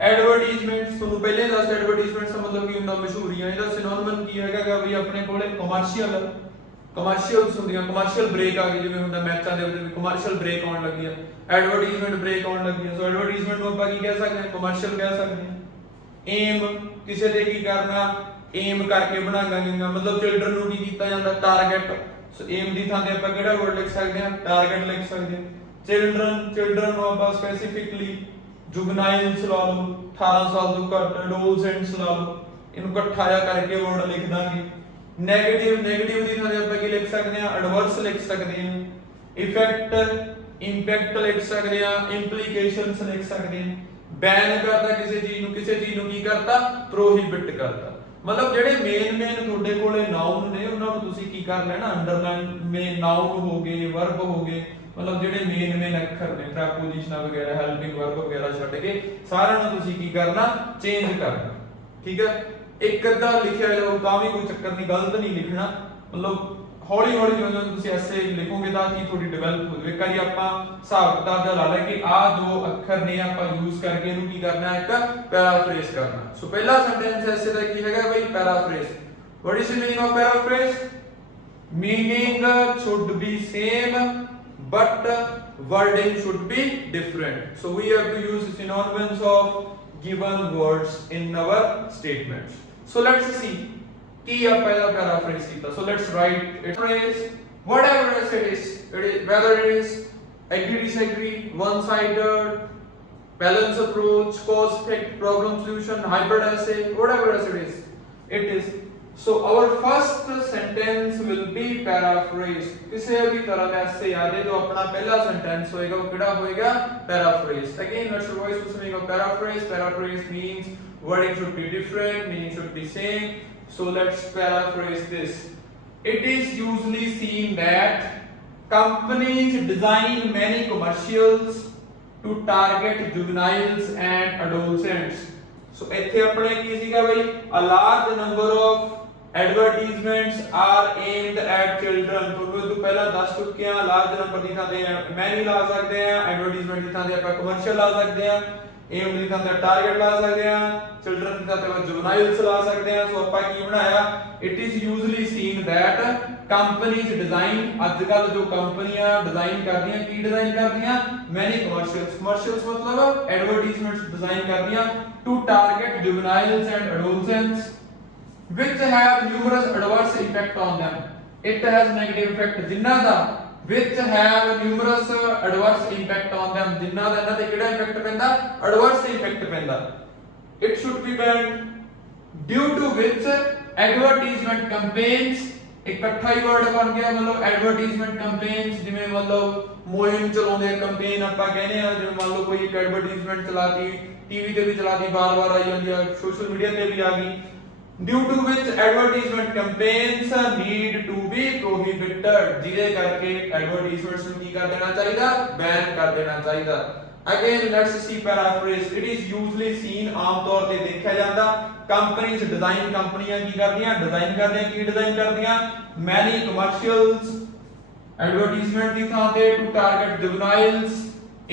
ਐਡਵਰਟਾਈਜ਼ਮੈਂਟਸ ਤੁਹਾਨੂੰ ਪਹਿਲੇ ਦੱਸ ਐਡਵਰਟਾਈਜ਼ਮੈਂਟਸ ਦਾ ਮਤਲਬ ਕੀ ਹੁੰਦਾ ਮਸ਼ਹੂਰੀਆਂ, ਇਹਦਾ ਸਿਨੋਨਿਮ ਕੀ ਹੈਗਾ ਵੀ ਆਪਣੇ ਕੋਲੇ ਕਮਰਸ਼ੀਅਲਸ ਹੁੰਦੀਆਂ, ਕਮਰਸ਼ੀਅਲ ਬ੍ਰੇਕ ਆ ਗਈ, ਜਿਵੇਂ ਹੁੰਦਾ ਮੈਚਾਂ ਦੇ ਉੱਤੇ ਵੀ ਕਮਰਸ਼ੀਅਲ ਬ੍ਰੇਕ ਆਉਣ ਲੱਗੀ ਆ, ਐਡਵਰਟਾਈਜ਼ਮੈਂਟ ਬ੍ਰੇਕ ਆਉਣ ਲੱਗੀ ਆ। ਸੋ ਐਡਵਰਟਾਈਜ਼ਮੈਂਟ ਨੂੰ ਆਪਾਂ ਕੀ ਕਹਿ ਸਕਦੇ ਹਾਂ ਕਮਰਸ਼ੀਅਲ ਕਹਿ ਸਕਦੇ ਹਾਂ। ਏਮ ਕਿਸੇ ਦੇ ਕੀ ਕਰਨਾ ਏਮ ਕਰਕੇ ਬਣਾਈਆਂ ਗਈਆਂ, ਮਤਲਬ ਚਿਲਡਰਨ ਨੂੰ ਕੀ ਕੀਤਾ ਜਾਂਦਾ ਟਾਰਗੇਟ। ਸੋ ਏਮ ਦੀ ਥਾਂ ਤੇ ਆਪਾਂ ਕਿਹੜਾ ਵਰਡ ਲਿਖ ਸਕਦੇ ਹਾਂ ਟਾਰਗੇਟ ਲਿਖ ਸਕਦੇ ਹਾਂ। ਚਿਲਡਰਨ ਨੂੰ ਆਪਾਂ ਸਪੈਸੀਫਿਕਲੀ ਜੁਵਨਾਈਲਸ ਲਾ ਲਓ 18 ਸਾਲ ਤੋਂ ਘੱਟ, ਐਡੋਲਸੈਂਟਸ ਲਾ ਲਓ, ਇਹਨੂੰ ਇਕੱਠਾ ਜਿਹਾ ਕਰਕੇ ਵਰਡ ਲਿਖ ਦਾਂਗੇ। ਨੈਗੇਟਿਵ ਦੀ ਥਾਂ ਤੇ ਆਪਾਂ ਕੀ ਲਿਖ ਸਕਦੇ ਹਾਂ ਐਡਵਰਸ ਲਿਖ ਸਕਦੇ ਹਾਂ। ਇੰਪੈਕਟ ਲਿਖ ਸਕਦੇ ਹਾਂ, ਇੰਪਲੀਕੇਸ਼ਨਸ ਲਿਖ ਸਕਦੇ ਹਾਂ। ਬੈਨ ਕਰਦਾ ਕਿਸੇ ਚੀਜ਼ ਨੂੰ ਕੀ ਕਰਤਾ ਪ੍ਰੋਹਿਬਿਟ ਕਰਤਾ। ਮਤਲਬ ਜਿਹੜੇ ਮੇਨ ਤੁਹਾਡੇ ਕੋਲੇ ਨਾਉਨ ਨੇ ਉਹਨਾਂ ਨੂੰ ਤੁਸੀਂ ਕੀ ਕਰ ਲੈਣਾ ਅੰਡਰਲਾਈਨ, ਮੇਨ ਨਾਉਨ ਹੋ ਗਏ, ਵਰਬ ਹੋ ਗਏ, ਮਤਲਬ ਜਿਹੜੇ ਮੇਨ ਅੱਖਰ ਨੇ ਪ੍ਰੈਪੋਜੀਸ਼ਨਾਂ ਵਗੈਰਾ, ਹੈਲਪਿੰਗ ਵਰਬ ਵਗੈਰਾ ਛੱਡ ਕੇ ਸਾਰਿਆਂ ਨੂੰ ਤੁਸੀਂ ਕੀ ਕਰਨਾ ਚੇਂਜ ਕਰਨਾ। ਠੀਕ ਹੈ, ਇੱਕ ਅੱਧਾ ਲਿਖਿਆ ਜਾਓ ਤਾਂ ਵੀ ਕੋਈ ਚੱਕਰ ਨਹੀਂ, ਗਲਤ ਨਹੀਂ ਲਿਖਣਾ, ਮਤਲਬ ਹੌਲੀ ਜਦੋਂ ਤੁਸੀਂ ਐਸੇ ਲਿਖੋਗੇ ਤਾਂ ਕੀ ਥੋੜੀ ਡਿਵੈਲਪ ਹੋ ਜਾਵੇ। ਇੱਕ ਵਾਰੀ ਆਪਾਂ ਹਿਸਾਬ ਕਿਤਾਬ ਦਾ ਲਾ ਲਿਆ ਕਿ ਆ ਜੋ ਅੱਖਰ ਨੇ ਆਪਾਂ ਯੂਜ਼ ਕਰਕੇ ਇਹਨੂੰ ਕੀ ਕਰਨਾ ਇੱਕ ਪੈਰਾਫ੍ਰੇਜ਼ ਕਰਨਾ। ਸੋ ਪਹਿਲਾ ਸੈਂਟੈਂਸ ਐਸੇ ਦਾ ਕੀ ਹੈਗਾ ਬਈ paraphrase. What is the meaning of paraphrase? Meaning should be same but wording should be different. So we have to use synonyms of given words in our statements. So let's see ਕੀ ਆਪਾਂ ਇਹਦਾ ਪੈਰਾਫ੍ਰੇਜ਼ ਕੀਤਾ। So let's write it phrase whatever it is whether it is agree disagree, one sided, balance approach, cause effect, problem solution, hybrid essay, whatever as it is. So our first sentence will be paraphrase. ਕਿਸੇ ਵੀ ਤਰ੍ਹਾਂ ਦਾ ਐਸੇ ਆ ਜੇ ਜੋ ਆਪਣਾ ਪਹਿਲਾ ਸੈਂਟੈਂਸ ਹੋਏਗਾ ਉਹ ਕਿਹੜਾ ਹੋਏਗਾ paraphrase. Again let's revise this meaning of paraphrase. Paraphrase means wording should be different, meaning should be same. So let's paraphrase this. It is usually seen that companies design many commercials to target juveniles and adolescents. So ਇੱਥੇ ਆਪਣੇ ਕੀ ਸੀਗਾ ਬਈ a large number of advertisements are aimed at children. ਤੁਹਾਨੂੰ ਇਹ ਤੋਂ ਪਹਿਲਾਂ ਦੱਸ ਚੁੱਕੇ ਹਾਂ large number ਦੀ ਥਾਂ ਤੇ many ਲਾ ਸਕਦੇ ਆ, advertisement ਦੀ ਥਾਂ ਤੇ ਆਪਾਂ commercial ਲਾ ਸਕਦੇ ਆ, aim ਦੀ ਥਾਂ ਤੇ target ਲਾ ਸਕਦੇ ਆ, children ਦੀ ਥਾਂ ਤੇ ਆਪਾਂ juveniles ਲਾ ਸਕਦੇ ਆ। ਸੋ ਆਪਾਂ ਕੀ ਬਣਾਇਆ it is usually seen that companies design, ਅੱਜ ਕੱਲ ਜੋ ਕੰਪਨੀਆਂ ਡਿਜ਼ਾਈਨ ਕਰਦੀਆਂ ਕੀ ਡਿਜ਼ਾਈਨ ਕਰਦੀਆਂ many commercials ਮਤਲਬ advertisements ਡਿਜ਼ਾਈਨ ਕਰਦੀਆਂ to target juveniles and adolescents which have numerous adverse effect on them. It has negative effect ਜਿਨ੍ਹਾਂ ਦਾ which have numerous adverse impact on them ਜਿਨ੍ਹਾਂ ਦਾ ਇਹਨਾਂ ਤੇ ਕਿਹੜਾ ਇਫੈਕਟ ਪੈਂਦਾ adverse ਇਫੈਕਟ ਪੈਂਦਾ। It should be banned due to which advertisement campaigns ਇਕੱਠਾ ਹੀ ਵਰਡ ਬਣ ਗਿਆ ਮਤਲਬ ਐਡਵਰਟਾਈਜ਼ਮੈਂਟ ਕੈਂਪੇਨਸ ਜਿਵੇਂ ਮਤਲਬ ਮੁਹਿੰਮ ਚਲਾਉਂਦੇ ਕੈਂਪੇਨ ਆਪਾਂ ਕਹਿੰਦੇ ਆ ਜਿਵੇਂ ਮੰਨ ਲਓ ਕੋਈ ਇੱਕ ਐਡਵਰਟਾਈਜ਼ਮੈਂਟ ਚਲਾਤੀ ਟੀਵੀ ਤੇ ਵੀ ਚਲਾਤੀ ਵਾਰ-ਵਾਰ ਆਈ ਜਾਂਦੀ ਆ ਸੋਸ਼ਲ ਮੀਡੀਆ ਤੇ ਵੀ ਆ ਗਈ due to which advertisement campaigns need to be prohibited ਜਿਹਦੇ ਕਰਕੇ ਐਡਵਰਟਾਈਜ਼ਮੈਂਟਸ ਨੂੰ ਕੀ ਕਰ ਦੇਣਾ ਚਾਹੀਦਾ ਬੈਨ ਕਰ ਦੇਣਾ ਚਾਹੀਦਾ। Again let's see paraphrase. It is usually seen ਆਮ ਤੌਰ ਤੇ ਦੇਖਿਆ ਜਾਂਦਾ ਕੰਪਨੀਆਂ ਡਿਜ਼ਾਈਨ ਕੰਪਨੀਆਂ ਕੀ ਕਰਦੀਆਂ ਡਿਜ਼ਾਈਨ ਕਰਦੀਆਂ ਕੀ ਡਿਜ਼ਾਈਨ ਕਰਦੀਆਂ many commercials advertisement ਦੀ ਥਾਂ ਤੇ to target juveniles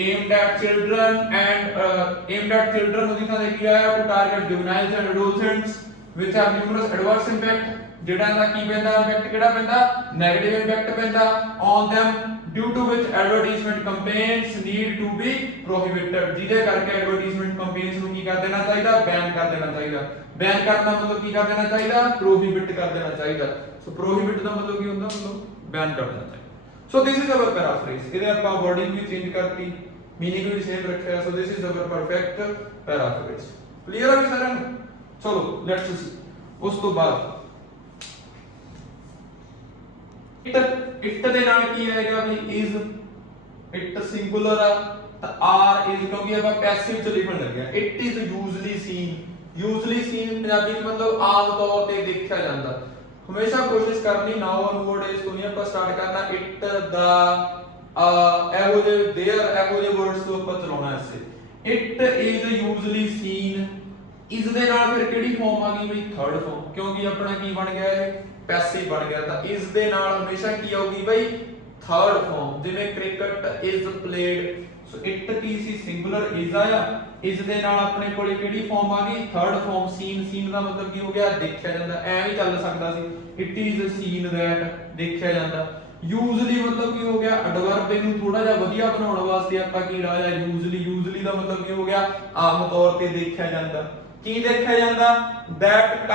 aimed at children and aimed at children ਉਹਦੀ ਥਾਂ ਤੇ ਕੀ ਆਇਆ to target juveniles and adolescents which have numerous adverse impact ਜਿਹੜਾ ਇਹਦਾ ਕੀ ਪੈਂਦਾ ਇਫੈਕਟ ਕਿਹੜਾ ਪੈਂਦਾ ਨੈਗੇਟਿਵ ਇੰਪੈਕਟ ਪੈਂਦਾ on them due to which advertisement campaigns need to be prohibited ਜਿਹਦੇ ਕਰਕੇ advertisement campaigns ਨੂੰ ਕੀ ਕਰ ਦੇਣਾ ਚਾਹੀਦਾ ਬੈਨ ਕਰ ਦੇਣਾ ਚਾਹੀਦਾ ਬੈਨ ਕਰਨ ਦਾ ਮਤਲਬ ਕੀ ਕਰ ਦੇਣਾ ਚਾਹੀਦਾ ਪ੍ਰੋਹਿਬਿਟ ਕਰ ਦੇਣਾ ਚਾਹੀਦਾ ਸੋ ਪ੍ਰੋਹਿਬਿਟ ਦਾ ਮਤਲਬ ਕੀ ਹੁੰਦਾ ਮਤਲਬ ਬੈਨ ਕਰ ਦੇਣਾ ਚਾਹੀਦਾ ਸੋ ਦਿਸ ਇਜ਼ ਆਵਰ ਪੈਰਾਫਰੇਜ਼ ਇਹਦੇ ਆਪਾਂ ਵਰਡਿੰਗ ਵੀ ਚੇਂਜ ਕਰਤੀ मीनिंग भी सेम रखा so this is our perfect paraphrase clear है सारा चलो लेट्स सी उस तो बाद इट दे नाल की आएगा भी इज इट सिंगुलर है तो आर इज क्योंकि ਆਪਾਂ ਪੈਸਿਵ ਚ ਲਿਖਣ ਲੱਗਿਆ it is usually scene Punjabi ਚ ਮਤਲਬ ਆਮ ਤੌਰ ਤੇ ਦੇਖਿਆ ਜਾਂਦਾ ਹਮੇਸ਼ਾ ਕੋਸ਼ਿਸ਼ ਕਰਨੀ ਨਾਓ ਵਰਡ ਇਸ ਤੋਂ ਨਹੀਂ ਆਪਾਂ ਸਟਾਰਟ ਕਰਨਾ ਇਟ ਦਾ ਇਹੋ ਜਿਹੇ देयर ਇਹੋ ਜਿਹੇ ਵਰਡਸ ਤੋਂ ਆਪਾਂ ਚਲਾਉਣਾ ਇਸੇ ਇਟ ਇਜ਼ ਯੂਜ਼ਲੀ ਸੀਨ ਇਸ ਦੇ ਨਾਲ ਫਿਰ ਕਿਹੜੀ ਫਾਰਮ ਆ ਗਈ ਬਈ ਥਰਡ ਫਾਰਮ ਕਿਉਂਕਿ ਆਪਣਾ ਕੀ ਬਣ ਗਿਆ ਇਹ ਪੈਸਿਵ ਬਣ ਗਿਆ ਤਾਂ ਇਸ ਦੇ ਨਾਲ ਹਮੇਸ਼ਾ ਕੀ ਆਊਗੀ ਬਈ ਥਰਡ ਫਾਰਮ ਜਿਵੇਂ cricket is played so it Ki C singular is ਆਇਆ ਇਸ ਦੇ ਨਾਲ ਆਪਣੇ ਕੋਲੇ ਕਿਹੜੀ ਫਾਰਮ ਆ ਗਈ ਥਰਡ ਫਾਰਮ ਸੀਨ ਦਾ ਮਤਲਬ ਕੀ ਹੋ ਗਿਆ ਦੇਖਿਆ ਜਾਂਦਾ ਐ ਵੀ ਚੱਲ ਸਕਦਾ ਸੀ ਇਟ ਇਜ਼ ਸੀਨ ਦੈਟ ਦੇਖਿਆ ਜਾਂਦਾ ਯੂਜ਼ਲੀ ਮਤਲਬ ਕੀ ਹੋ ਗਿਆ ਐਡਵਰਬ ਇਹਨੂੰ ਥੋੜਾ ਜਿਹਾ ਵਧੀਆ ਬਣਾਉਣ ਵਾਸਤੇ ਆਪਾਂ ਕੀ ਲਾਇਆ ਯੂਜ਼ਲੀ ਦਾ ਮਤਲਬ ਕੀ ਹੋ ਗਿਆ ਆਮ ਤੌਰ ਤੇ ਦੇਖਿਆ ਜਾਂਦਾ ਕੀ ਦੇਖਿਆ ਜਾਂਦਾ that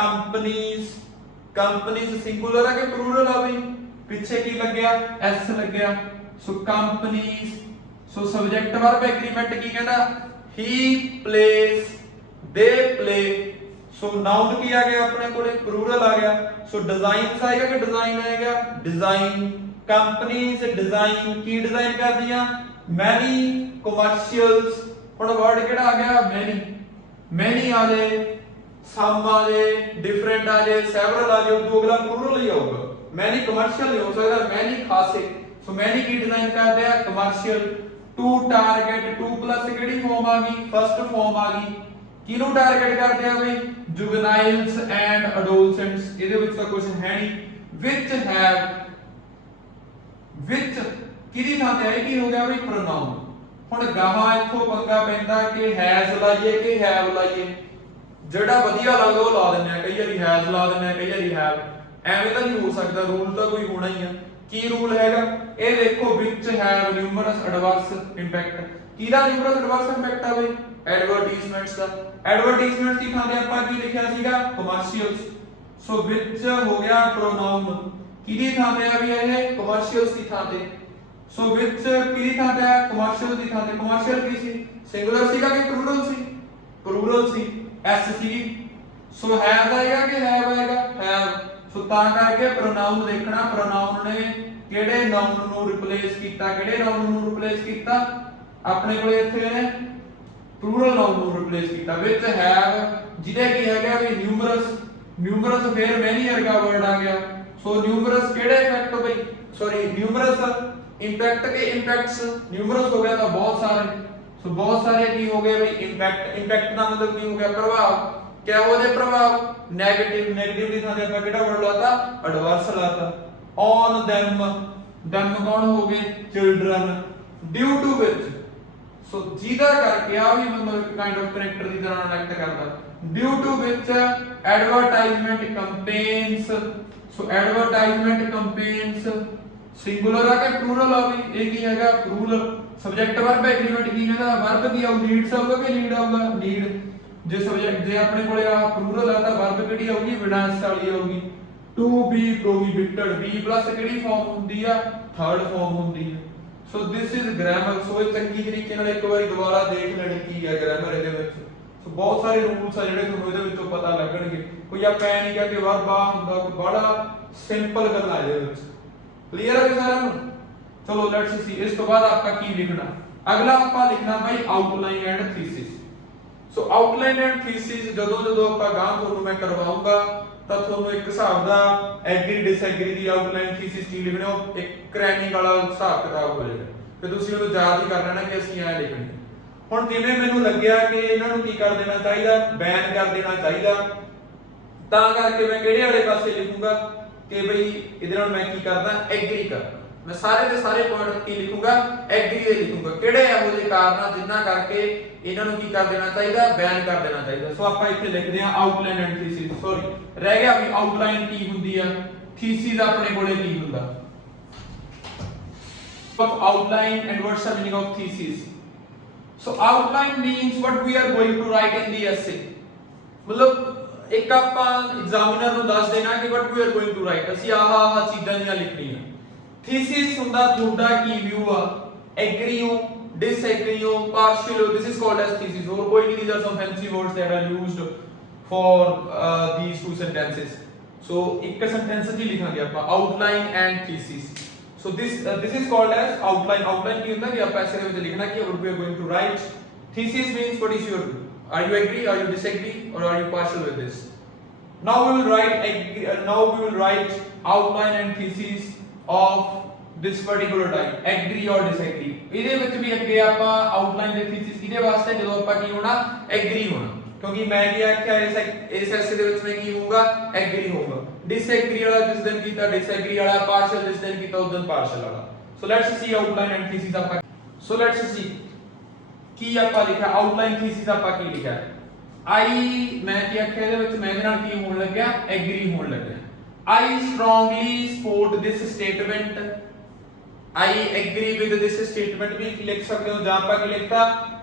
companies ਸਿੰਗੂਲਰ ਹੈ ਕਿ ਪਲੂਰਲ ਆ ਬਈ ਪਿੱਛੇ ਕੀ ਲੱਗਿਆ s ਲੱਗਿਆ ਸੋ companies ਸੋ ਸਬਜੈਕਟ ਵਰਬ ਐਗਰੀਮੈਂਟ ਕੀ ਕਹਿੰਦਾ he plays they play ਸੋ ਨਾउन ਕੀ ਆ ਗਿਆ ਆਪਣੇ ਕੋਲੇ ਪਲੂਰਲ ਆ ਗਿਆ ਸੋ ਡਿਜ਼ਾਈਨਸ ਆਏਗਾ ਕਿ ਡਿਜ਼ਾਈਨ ਆਏਗਾ ਡਿਜ਼ਾਈਨ ਕੰਪਨੀਆਂ ਡਿਜ਼ਾਈਨ ਕੀ ਡਿਜ਼ਾਈਨ ਕਰਦੀਆਂ ਮੈਨੀ ਕਮਰਸ਼ੀਅਲਸ ਹੁਣ ਵਰਡ ਕਿਹੜਾ ਆ ਗਿਆ ਮੈਨੀ ਆ ਜਾਏ ਸਮ ਆ ਜਾਏ ਡਿਫਰੈਂਟ ਆ ਜਾਏ ਸੈਵਰਲ ਆ ਜਾਏ ਉਦੋਂ ਅਗਲਾ ਪਲੂਰਲ ਹੀ ਆਊਗਾ ਮੈਨੀ ਕਮਰਸ਼ੀਅਲ ਨਹੀਂ ਹੋ ਸਕਦਾ ਮੈਨੀ ਖਾਸੇ ਸੋ ਮੈਨੀ ਕੀ ਡਿਜ਼ਾਈਨ ਕਰਦੇ ਆ ਕਮਰਸ਼ੀਅਲ ਟੂ ਟਾਰਗੇਟ 2 ਪਲੱਸ ਕਿਹੜੀ ਫਾਰਮ ਆ ਗਈ ਫਸਟ ਫਾਰਮ ਆ ਗਈ ਕਿਹਨੂੰ ਟਾਰਗੇਟ ਕਰਦੇ ਆ ਬਈ ਜੁਵਨਾਈਲਸ ਐਂਡ ਅਡੋਲਸੈਂਟਸ ਇਹਦੇ ਵਿੱਚ ਤਾਂ ਕੁਝ ਹੈ ਨਹੀਂ ਵਿੱਚ ਕਿਹਦੀ ਥਾਂ ਤੇ ਆਈ ਕੀ ਹੋ ਗਿਆ ਬਈ ਪ੍ਰੋਨਾਉਨ ਹੁਣ ਗਾਹਾਂ ਇੱਥੋਂ ਪੰਗਾ ਪੈਂਦਾ ਕਿ ਹੈਜ਼ ਲਾਈਏ ਕਿ ਹੈਵ ਲਾਈਏ ਜਿਹੜਾ ਵਧੀਆ ਲੱਗਦਾ ਉਹ ਲਾ ਦਿੰਦੇ ਆ ਕਈ ਵਾਰੀ ਹੈਜ਼ ਲਾ ਦਿੰਦੇ ਆ ਕਈ ਵਾਰੀ ਹੈਵ ਐਵੇਂ ਤਾਂ ਨਹੀਂ ਹੋ ਸਕਦਾ ਰੂਲ ਤਾਂ ਕੋਈ ਹੋਣਾ ਹੀ ਆ ਕੀ ਰੂਲ ਹੈਗਾ ਇਹ ਦੇਖੋ ਵਿੱਚ ਹੈਵ ਨਿਊਮਰਸ ਐਡਵਰਸ ਇੰਪੈਕਟ ਕਿਹਦਾ ਨਿਊਮਰਸ ਐਡਵਰਸ ਇੰਪੈਕਟ ਆ ਬਈ ਐਡਵਰਟਾਈਜ਼ਮੈਂਟਸ ਦਾ ਐਡਵਰਟਾਈਜ਼ਮੈਂਟਸ ਦੀ ਥਾਂ ਤੇ ਆਪਾਂ ਕੀ ਲਿਖਿਆ ਸੀਗਾ ਕਮਰਸ਼ੀਅਲਸ ਸੋ ਵਿੱਚ ਹੋ ਗਿਆ ਪ੍ਰੋਨਾਉਨ ਕਿਹਦੀ ਥਾਂ ਤੇ ਆ ਵੀ ਇਹ ਕਮਰਸ਼ੀਅਲਸ ਦੀ ਥਾਂ ਤੇ ਸੋ ਵਿੱਚ ਕਿਹਦੀ ਥਾਂ ਤੇ ਆ ਕਮਰਸ਼ੀਅਲ ਦੀ ਥਾਂ ਤੇ ਕਮਰਸ਼ੀਅਲ ਕੀ ਸੀ ਸਿੰਗੂਲਰ ਸੀਗਾ ਕਿ plural C S C so have ਆਏਗਾ ਕਿ ਹੈਵ ਆਏਗਾ ਹੈਵ ਸੋ ਤਾਂ ਕਰਕੇ ਪ੍ਰੋਨਾਉਨ ਦੇਖਣਾ ਪ੍ਰੋਨਾਉਨ ਨੇ ਕਿਹੜੇ ਨਾਉਨ ਨੂੰ ਰਿਪਲੇਸ ਕੀਤਾ ਆਪਣੇ ਕੋਲੇ ਇੱਥੇ ਨੇ ਪਲੂਰਲ ਨਾਉਨ ਨੂੰ ਰਿਪਲੇਸ ਕੀਤਾ ਵਿੱਚ ਹੈਵ ਜਿਹਦੇ ਕੀ ਹੈਗਾ ਵੀ ਨਿਊਮਰਸ ਫਿਰ ਮੈਨੀ ਵਰਗਾ ਵਰਡ ਆ ਗਿਆ ਸੋ ਨਿਊਮਰਸ ਕਿਹੜੇ ਇਫੈਕਟ ਬਈ ਸੌਰੀ ਨਿਊਮਰਸ ਇੰਪੈਕਟ ਕੇ ਇੰਪੈਕਟਸ ਨਿਊਮਰਸ ਹੋ ਗਿਆ ਤਾਂ ਬਹੁਤ ਸਾਰੇ ਸੋ ਬਹੁਤ ਸਾਰੇ ਕੀ ਹੋ ਗਏ ਬਈ ਇੰਪੈਕਟ ਦਾ ਮਤਲਬ ਕੀ ਹੋ ਗਿਆ ਪ੍ਰਭਾਵ ਕਿਆ ਉਹਦੇ ਪ੍ਰਭਾਵ ਨੈਗੇਟਿਵ ਦੀ ਥਾਂ ਤੇ ਆਪਾਂ ਕਿਹੜਾ ਵਰਡ ਲਾਤਾ ਐਡਵਰਸ ਲਾਤਾ ਔਨ them ਕੌਣ ਹੋ ਗਏ ਚਿਲਡਰਨ ਡਿਊ ਟੂ ਵਿਚ ਸੋ ਜਿਹਦਾ ਕਰਕੇ ਆ ਵੀ ਮਤਲਬ ਇੱਕ ਕਾਈਂਡ ਆਫ ਕੈਰੈਕਟਰ ਦੀ ਤਰ੍ਹਾਂ ਐਕਟ ਕਰਦਾ due to which advertisement campaigns so advertisement campaigns singular ਆ ਕੇ ਪਲੂਰਲ ਆ ਵੀ ਇਹ ਕੀ ਹੈਗਾ ਪਲੂਰਲ ਸਬਜੈਕਟ ਵਰਬ ਐਗਰੀਮੈਂਟ ਕੀ ਕਹਿੰਦਾ ਵਰਬ ਕੀ ਆਉ ਨੀਡਸ ਆਊਗਾ ਕਿ ਨੀਡ ਆਊਗਾ ਨੀਡ ਜੇ ਸਬਜੈਕਟ ਜੇ ਆਪਣੇ ਕੋਲੇ ਆ ਪਲੂਰਲ ਆ ਤਾਂ ਵਰਬ ਕਿਹੜੀ ਆਊਗੀ ਵਿਨਾਸ਼ ਵਾਲੀ ਆਊਗੀ to be prohibited b plus ਕਿਹੜੀ ਫਾਰਮ ਹੁੰਦੀ ਆ ਥਰਡ ਫਾਰਮ ਹੁੰਦੀ ਆ ਸੋ ਦਿਸ ਇਜ਼ ਗ੍ਰਾਮਰ ਸੋ ਇਹ ਚੰਗੀ ਤਰੀਕੇ ਨਾਲ ਇੱਕ ਵਾਰੀ ਦੁਬਾਰਾ ਦੇਖ ਲੈਣੀ ਕੀ ਹੈ ਗ੍ਰਾਮਰ ਇਹਦੇ ਵਿੱਚ ਸੋ ਬਹੁਤ ਸਾਰੇ ਰੂਲਸ ਆ ਜਿਹੜੇ ਤੁਹਾਨੂੰ ਇਹਦੇ ਵਿੱਚੋਂ ਪਤਾ ਲੱਗਣਗੇ ਕੋਈ ਆਪਾਂ ਐ ਨਹੀਂ ਕਹਾਂ ਕਿ ਵਰਬ ਆ ਹੁੰਦਾ ਕੋਈ ਬੜਾ ਸਿੰਪਲ ਗੱਲ ਆ ਇਹਦੇ ਵਿੱਚ ਕਲੀਅਰ ਹੈ ਸਾਰਿਆਂ ਨੂੰ ਚਲੋ ਲੈਟਸ ਸੀ ਇਸ ਤੋਂ ਬਾਅਦ ਆਪਾਂ ਕੀ ਲਿਖਣਾ ਅਗਲਾ ਆਪਾਂ ਲਿਖਣਾ ਭਾਈ outline and thesis so outline and thesis ਜਦੋਂ ਆਪਾਂ ਗਾਂ ਤੁਹਾਨੂੰ ਮੈਂ ਕਰਵਾਉਂਗਾ ਤਾਂ ਤੁਹਾਨੂੰ ਇੱਕ ਹਿਸਾਬ ਦਾ ਐਗਰੀ ਡਿਸਐਗਰੀ ਦੀ ਆਊਟਲਾਈਨ ਥੀਸਿਸ ਕੀ ਲਿਖਣਾ ਉਹ ਇੱਕ ਕ੍ਰੈਮਿੰਗ ਵਾਲਾ ਹਿਸਾਬ ਕਿਤਾਬ ਹੋ ਜਾਏਗਾ ਤੇ ਤੁਸੀਂ ਉਹਨੂੰ ਯਾਦ ਹੀ ਕਰ ਲੈਣਾ ਕਿ ਅਸੀਂ ਐ ਲਿਖਣੀ ਹੁਣ ਜਿਵੇਂ ਮੈਨੂੰ ਲੱਗਿਆ ਕਿ ਇਹਨਾਂ ਨੂੰ ਕੀ ਕਰ ਦੇਣਾ ਚਾਹੀਦਾ ਬੈਨ ਕਰ ਦੇਣਾ ਚਾਹੀਦਾ ਤਾਂ ਕਰਕੇ ਮੈਂ ਕਿਹੜੇ ਵਾਲੇ ਪਾਸੇ ਲਿਖੂੰਗਾ ਕਿ ਬਈ ਇਹਦੇ ਨਾਲ ਮੈਂ ਕੀ ਕਰਦਾ ਐਗਰੀ ਕਰ मैं सारे ਦੇ ਸਾਰੇ ਪੁਆਇੰਟ ਕੀ ਲਿਖੂੰਗਾ ਐਗਰੀ ਦੇ ਲਿਖੂੰਗਾ ਕਿਹੜੇ ਇਹੋ ਜਿਹੇ ਕਾਰਨ ਆ ਜਿੰਨਾ ਕਰਕੇ ਇਹਨਾਂ ਨੂੰ ਕੀ ਕਰ ਦੇਣਾ ਚਾਹੀਦਾ ਬੈਨ ਕਰ ਦੇਣਾ ਚਾਹੀਦਾ ਸੋ ਆਪਾਂ ਇੱਥੇ ਲਿਖਦੇ ਆ ਆਊਟਲਾਈਨ ਐਂਡ ਥੀਸਿਸ ਸੌਰੀ ਰਹਿ ਗਿਆ ਵੀ ਆਊਟਲਾਈਨ ਕੀ ਹੁੰਦੀ ਆ ਥੀਸਿਸ ਆਪਣੇ ਕੋਲੇ ਕੀ ਹੁੰਦਾ of outline and what's the meaning of thesis so outline means what we are going to write in the essay मतलब एक ਆਪਾਂ एग्जामिनर ਨੂੰ ਦੱਸ ਦੇਣਾ ਕਿ what we are going to write ਅਸੀਂ ਆਹ ਚੀਜ਼ਾਂ ਦੀਆਂ ਲਿਖਣੀਆਂ thesis ਹੁੰਦਾ ਤੁਹਾਡਾ ਕੀ ਵਿਊ ਆ agree ਹੋ disagree ਹੋ partial ਹੋ this is called as thesis ਹੋਰ ਕੋਈ ਨਹੀਂ these are some fancy words that are used for these two sentences so ਇੱਕ sentence ਚ ਲਿਖਾਂਗੇ ਆਪਾਂ outline and thesis so this is called as outline ਕੀ ਹੁੰਦਾ ਕਿ ਆਪਾਂ ਐਸੇ ਦੇ ਵਿੱਚ ਲਿਖਣਾ ਕਿ what we are going to write thesis means what is your view are you agree are you disagree or are you partial with this now we will write outline and thesis of this particular type agree or disagree ਇਹਦੇ ਵਿੱਚ ਵੀ ਅੱਗੇ ਆਪਾਂ outline ਤੇ thesis ਕਿਹਦੇ ਵਾਸਤੇ ਜਦੋਂ ਆਪਾਂ ਕੀ ਹੋਣਾ agree ਹੋਣਾ ਕਿਉਂਕਿ ਮੈਂ ਕੀ ਆਖਿਆ ਇਸ ਐਸੇ ਦੇ ਵਿੱਚ ਮੈਂ ਕੀ ਹੋਊਗਾ ਐਗਰੀ ਹੋਊਗਾ ਡਿਸਐਗਰੀ ਵਾਲਾ ਜਿਸ ਦਿਨ ਕੀਤਾ ਡਿਸਐਗਰੀ ਵਾਲਾ ਪਾਰਸ਼ਲ ਜਿਸ ਦਿਨ ਕੀਤਾ ਉਸ ਦਿਨ ਪਾਰਸ਼ਲ ਵਾਲਾ so let's see outline and thesis ਆਪਾਂ ਸੋ ਲੈਟਸ ਸੀ ਕੀ ਆਪਾਂ ਲਿਖਿਆ ਆਊਟਲਾਈਨ ਥੀਸਿਸ ਆਪਾਂ ਕੀ ਲਿਖਿਆ ਆਈ ਮੈਂ ਕੀ ਆਖਿਆ ਇਹਦੇ ਵਿੱਚ ਮੈਂ ਇਹਦੇ ਨਾਲ ਕੀ ਹੋਣ ਲੱਗਿਆ ਐਗਰੀ ਹੋਣ ਲੱਗਿਆ I strongly support this statement I agree with this statement भी लिख सकते हो जहां पर लिखता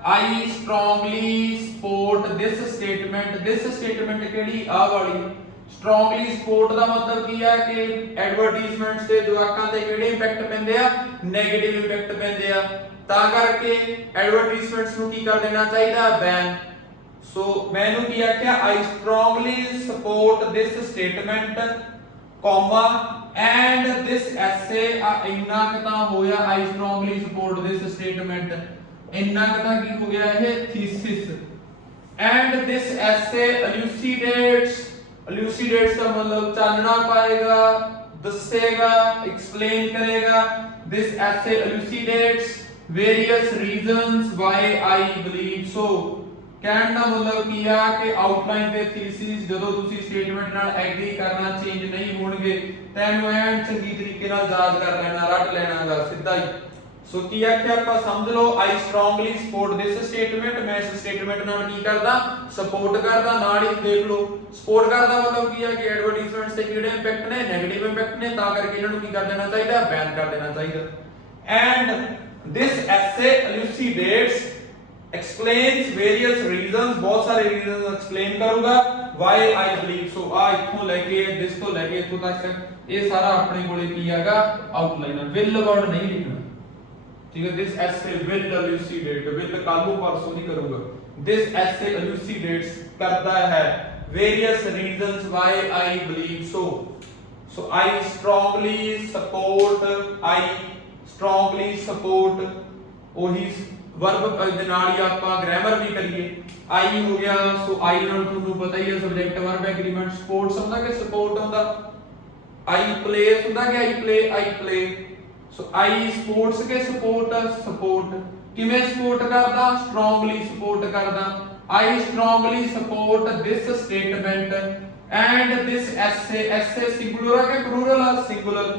I strongly support this statement केड़ी आ वाली strongly support ਦਾ ਮਤਲਬ ਕੀ ਹੈ ਕਿ ਐਡਵਰਟਾਈਜ਼ਮੈਂਟਸ ਤੇ ਜਵਾਕਾਂ ਤੇ ਕਿਹੜੇ ਇੰਪੈਕਟ ਪੈਂਦੇ ਆ 네ਗੇਟਿਵ ਇੰਪੈਕਟ ਪੈਂਦੇ ਆ ਤਾਂ ਕਰਕੇ ਐਡਵਰਟਾਈਜ਼ਮੈਂਟਸ ਨੂੰ ਕੀ ਕਰ ਦੇਣਾ ਚਾਹੀਦਾ ਬੈਨ ਸੋ ਮੈਨੂੰ ਕੀ ਆਖਿਆ I strongly support this statement comma and this essay ਇੰਨਾ ਤਾਂ ਹੋਇਆ I strongly support this statement ਇੰਨਾ ਤਾਂ ਕੀ ਹੋ ਗਿਆ ਇਹ thesis and this essay elucidates ਦਾ ਮਤਲਬ ਚਾਨਣਾ ਪਾਏਗਾ ਦੱਸੇਗਾ explain ਕਰੇਗਾ this essay elucidates various reasons why I believe so ਕਹਿਣ ਦਾ ਮਤਲਬ ਕੀ ਆ ਕਿ ਆਊਟਲਾਈਨ ਤੇ ਥੀਸਿਸ ਜਦੋਂ ਤੁਸੀਂ ਸਟੇਟਮੈਂਟ ਨਾਲ ਐਗਰੀ ਕਰਨਾ ਚੇਂਜ ਨਹੀਂ ਹੋਣਗੇ ਤਾਂ ਇਹਨੂੰ ਐਨ ਚੰਗੀ ਤਰੀਕੇ ਨਾਲ ਯਾਦ ਕਰ ਲੈਣਾ ਰੱਟ ਲੈਣਾਗਾ ਸਿੱਧਾ ਹੀ ਸੋ ਕੀ ਆਖਿਆ ਆਪਾਂ ਸਮਝ ਲਓ ਆਈ ਸਟਰੋਂਗਲੀ ਸਪੋਰਟ ਦਿਸ ਸਟੇਟਮੈਂਟ ਮੈਂ ਇਸ ਸਟੇਟਮੈਂਟ ਨਾਲ ਕੀ ਕਰਦਾ ਸਪੋਰਟ ਕਰਦਾ ਨਾਲ ਹੀ ਦੇਖ ਲਓ ਸਪੋਰਟ ਕਰਦਾ ਮਤਲਬ ਕੀ ਆ ਕਿ ਐਡਵਰਟਾਈਜ਼ਮੈਂਟਸ ਤੇ ਕਿਹੜੇ ਇੰਪੈਕਟ ਨੇ 네ਗੇਟਿਵ ਇੰਪੈਕਟ ਨੇ ਤਾਂ ਕਰਕੇ ਇਹਨਾਂ ਨੂੰ ਕੀ ਕਰ ਦੇਣਾ ਚਾਹੀਦਾ ਬੈਨ ਕਰ ਦੇਣਾ ਚਾਹੀਦਾ ਐਂਡ ਦਿਸ ਐਸੇ elucidates explains various reasons बहुत सारे reasons explain करूंगा why I believe so आ इथों लेके this ਤੋਂ लेके इथों तक ये सारा अपने ਕੋਲੇ ਕੀ ਹੈਗਾ outline will word नहीं लिखना ठीक है this essay will elucidate will Kalu परसों नहीं करूंगा this essay elucidates करता है various reasons why I believe so I strongly support ਉਹੀ वर्ब ਦੇ ਨਾਲ ਹੀ ਆਪਾਂ ਗ੍ਰਾਮਰ ਵੀ ਕਰੀਏ ਆਈ ਹੋ ਗਿਆ ਸੋ ਆਈ ਨਾਲ ਤੁਹਾਨੂੰ ਪਤਾ ਹੀ ਹੈ ਸਬਜੈਕਟ ਵਰਬ ਐਗਰੀਮੈਂਟ ਸਪੋਰਟਸ ਹੁੰਦਾ ਕਿ ਸਪੋਰਟ ਹੁੰਦਾ ਆਈ ਪਲੇਸ ਹੁੰਦਾ ਕਿ I play so I sports ਕੇ ਸਪੋਰਟ ਕਿਵੇਂ ਸਪੋਰਟ ਕਰਦਾ ਸਟਰੋਂਗਲੀ ਸਪੋਰਟ ਕਰਦਾ I strongly support this statement and this essay singular ਹੈ ਕਿ ਪਲੂਰਲ ਹੈ ਸਿੰਗੂਲਰ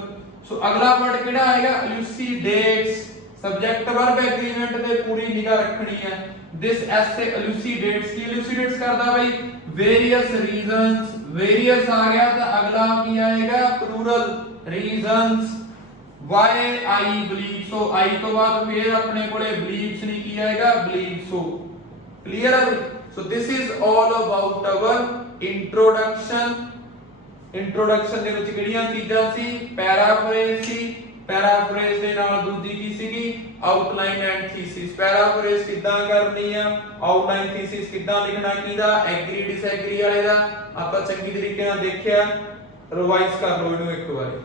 ਸੋ ਅਗਲਾ ਵਰਡ ਕਿਹੜਾ ਆਏਗਾ elucidates सब्जेक्ट वर्ब एग्रीमेंट ਤੇ ਪੂਰੀ ਨਿਗਾਹ ਰੱਖਣੀ ਹੈ this essay elucidates Ki elucidates ਕਰਦਾ ਬਈ various various ਆ ਗਿਆ ਤਾਂ ਅਗਲਾ ਕੀ ਆਏਗਾ plural reasons why I believe so I ਤੋਂ ਬਾਅਦ ਫਿਰ ਆਪਣੇ ਕੋਲੇ believes ਨਹੀਂ ਕੀ ਆਏਗਾ believe so clear ਹੈ so this is all about our introduction ਦੇ ਵਿੱਚ ਕਿਹੜੀਆਂ ਚੀਜ਼ਾਂ ਸੀ ਪੈਰਾਫਰੇਜ਼ ਸੀ ਪੈਰਾਫਰੇਜ਼ ਦੇ ਨਾਲ ਦੂਜੀ ਕੀ ਸੀਗੀ ਆਊਟਲਾਈਨ ਐਂਡ ਥੀਸਿਸ ਪੈਰਾਫਰੇਜ਼ ਕਿੱਦਾਂ ਕਰਨੀ ਆ ਆਊਟਲਾਈਨ ਥੀਸਿਸ ਕਿੱਦਾਂ ਲਿਖਣਾ ਕਿਹਦਾ ਐਗਰੀ ਡਿਸਐਗਰੀ ਵਾਲੇ ਦਾ ਆਪਾਂ ਚੰਗੀ ਤਰੀਕੇ ਨਾਲ ਦੇਖਿਆ ਰਿਵਾਈਜ਼ ਕਰ ਲਓ ਇਹਨੂੰ ਇੱਕ ਵਾਰੀ